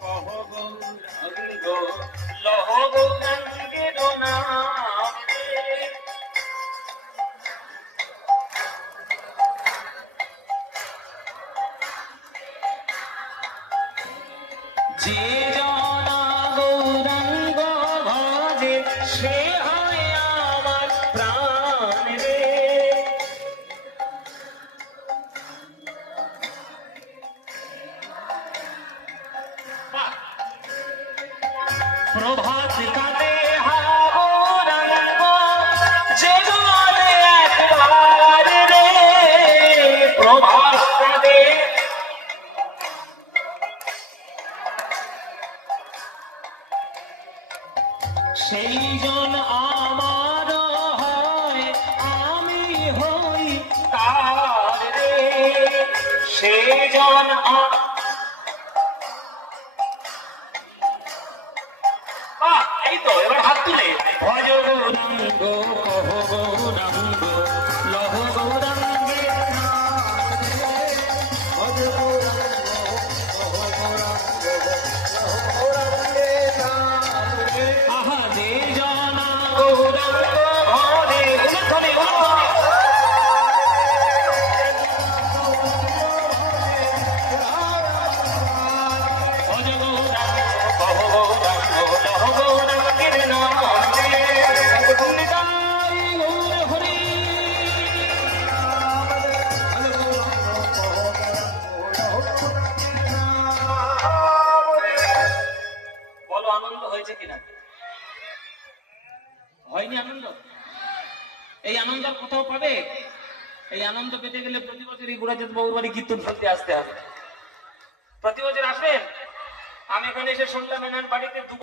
কহ প্রভাত কালে সেই জন আমার হয় আমি হই তার রে। সেই জন আ- হাত তুলে আনন্দ হয়েছে কিনা? হয়নি আনন্দ? এই আনন্দ কোথাও পাবে? এই আনন্দ পেতে গেলে প্রতি বছর এই গুড়াচাঁদ বাবুর বাড়ি কীর্তন শুনতে আসতে হবে। প্রতি বছর আসবেন? আমি এখানে এসে শুনলাম এনার বাড়িতে